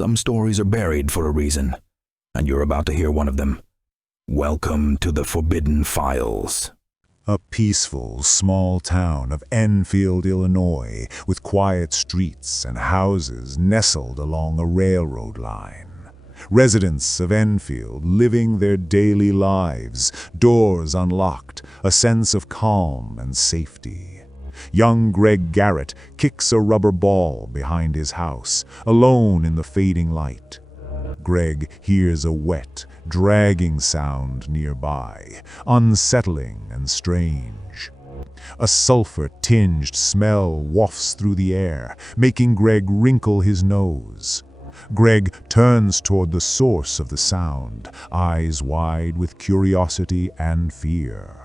Some stories are buried for a reason, and you're about to hear one of them. Welcome to the Forbidden Files. A peaceful, small town of Enfield, Illinois, with quiet streets and houses nestled along a railroad line. Residents of Enfield living their daily lives, doors unlocked, a sense of calm and safety. Young Greg Garrett kicks a rubber ball behind his house, alone in the fading light. Greg hears a wet, dragging sound nearby, unsettling and strange. A sulfur-tinged smell wafts through the air, making Greg wrinkle his nose. Greg turns toward the source of the sound, eyes wide with curiosity and fear.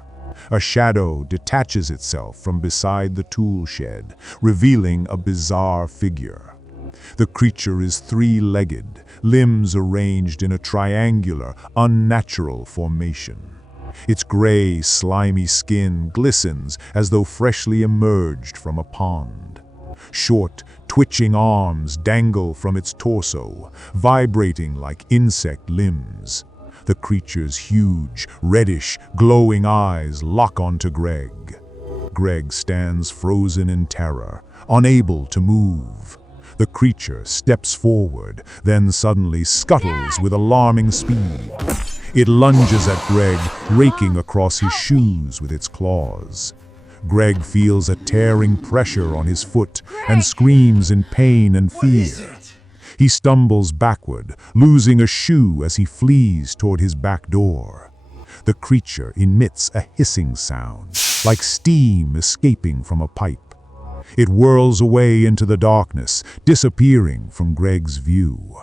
A shadow detaches itself from beside the tool shed, revealing a bizarre figure. The creature is three-legged, limbs arranged in a triangular, unnatural formation. Its gray, slimy skin glistens as though freshly emerged from a pond. Short, twitching arms dangle from its torso, vibrating like insect limbs. The creature's huge, reddish, glowing eyes lock onto Greg. Greg stands frozen in terror, unable to move. The creature steps forward, then suddenly scuttles with alarming speed. It lunges at Greg, raking across his shoes with its claws. Greg feels a tearing pressure on his foot and screams in pain and fear. He stumbles backward, losing a shoe as he flees toward his back door. The creature emits a hissing sound, like steam escaping from a pipe. It whirls away into the darkness, disappearing from Greg's view.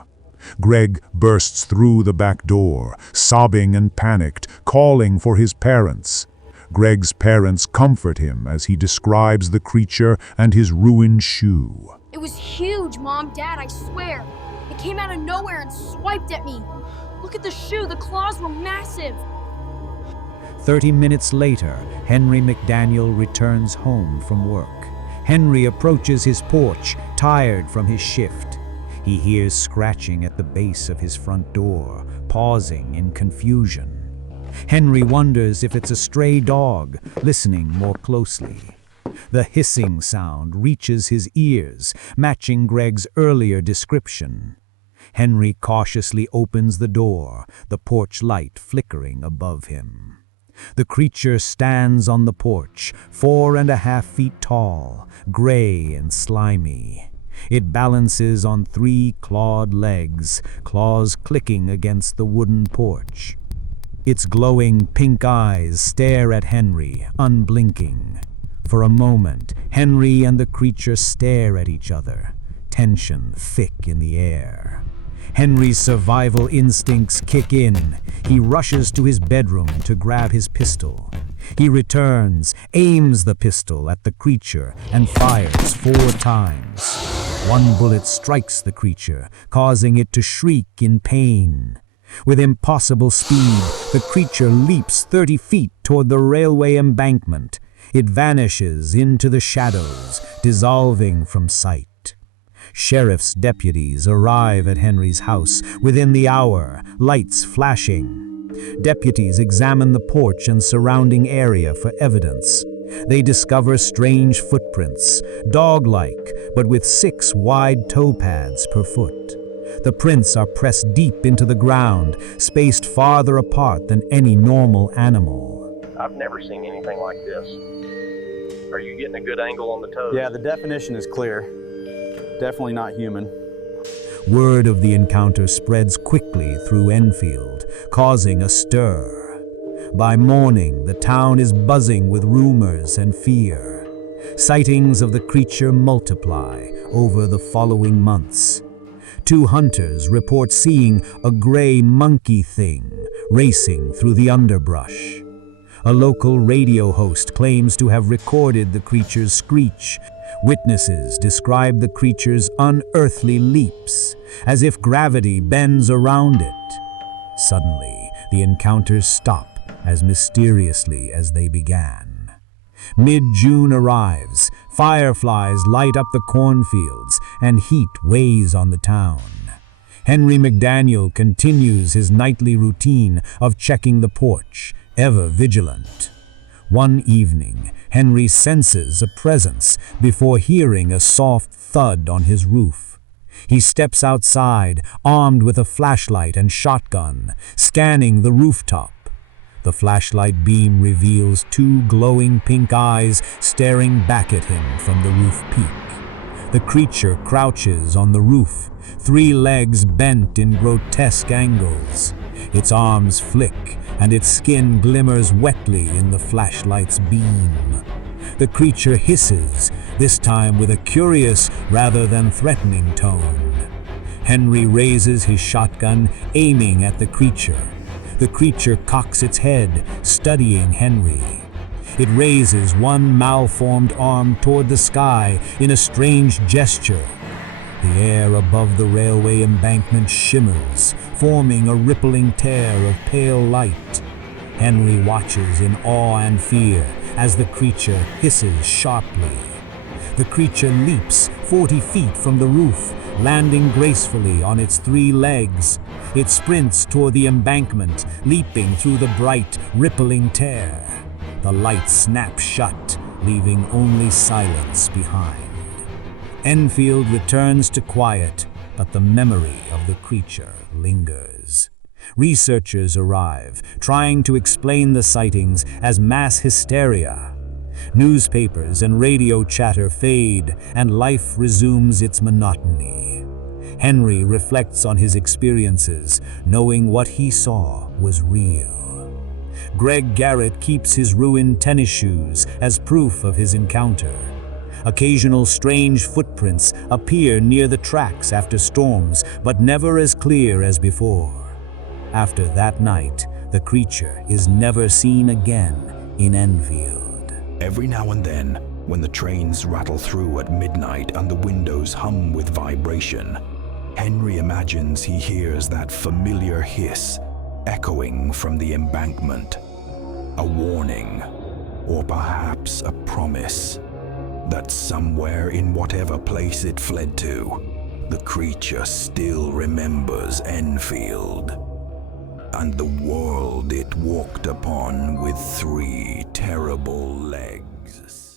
Greg bursts through the back door, sobbing and panicked, calling for his parents. Greg's parents comfort him as he describes the creature and his ruined shoe. It was huge, Mom, Dad, I swear. It came out of nowhere and swiped at me. Look at the shoe, the claws were massive. 30 minutes later, Henry McDaniel returns home from work. Henry approaches his porch, tired from his shift. He hears scratching at the base of his front door, pausing in confusion. Henry wonders if it's a stray dog, listening more closely. The hissing sound reaches his ears, matching Greg's earlier description. Henry cautiously opens the door, the porch light flickering above him. The creature stands on the porch, 4.5 feet tall, gray and slimy. It balances on 3 clawed legs, claws clicking against the wooden porch. Its glowing pink eyes stare at Henry, unblinking. For a moment, Henry and the creature stare at each other, tension thick in the air. Henry's survival instincts kick in. He rushes to his bedroom to grab his pistol. He returns, aims the pistol at the creature, and fires 4 times. One bullet strikes the creature, causing it to shriek in pain. With impossible speed, the creature leaps 30 feet toward the railway embankment. It vanishes into the shadows, dissolving from sight. Sheriff's deputies arrive at Henry's house within the hour, lights flashing. Deputies examine the porch and surrounding area for evidence. They discover strange footprints, dog-like, but with 6 wide toe pads per foot. The prints are pressed deep into the ground, spaced farther apart than any normal animal. I've never seen anything like this. Are you getting a good angle on the toes? Yeah, the definition is clear. Definitely not human. Word of the encounter spreads quickly through Enfield, causing a stir. By morning, the town is buzzing with rumors and fear. Sightings of the creature multiply over the following months. 2 hunters report seeing a gray monkey thing racing through the underbrush. A local radio host claims to have recorded the creature's screech. Witnesses describe the creature's unearthly leaps, as if gravity bends around it. Suddenly, the encounters stop as mysteriously as they began. Mid-June arrives, fireflies light up the cornfields, and heat weighs on the town. Henry McDaniel continues his nightly routine of checking the porch, ever vigilant. One evening, Henry senses a presence before hearing a soft thud on his roof. He steps outside, armed with a flashlight and shotgun, scanning the rooftop. The flashlight beam reveals two glowing pink eyes staring back at him from the roof peak. The creature crouches on the roof, three legs bent in grotesque angles. Its arms flick, and its skin glimmers wetly in the flashlight's beam. The creature hisses, this time with a curious rather than threatening tone. Henry raises his shotgun, aiming at the creature. The creature cocks its head, studying Henry. It raises one malformed arm toward the sky in a strange gesture. The air above the railway embankment shimmers, forming a rippling tear of pale light. Henry watches in awe and fear as the creature hisses sharply. The creature leaps 40 feet from the roof, landing gracefully on its three legs. It sprints toward the embankment, leaping through the bright, rippling tear. The light snaps shut, leaving only silence behind. Enfield returns to quiet, but the memory of the creature lingers. Researchers arrive, trying to explain the sightings as mass hysteria. Newspapers and radio chatter fade, and life resumes its monotony. Henry reflects on his experiences, knowing what he saw was real. Greg Garrett keeps his ruined tennis shoes as proof of his encounter. Occasional strange footprints appear near the tracks after storms, but never as clear as before. After that night, the creature is never seen again in Enfield. Every now and then, when the trains rattle through at midnight and the windows hum with vibration, Henry imagines he hears that familiar hiss echoing from the embankment. A warning, or perhaps a promise, that somewhere in whatever place it fled to, the creature still remembers Enfield, and the world it walked upon with three terrible legs.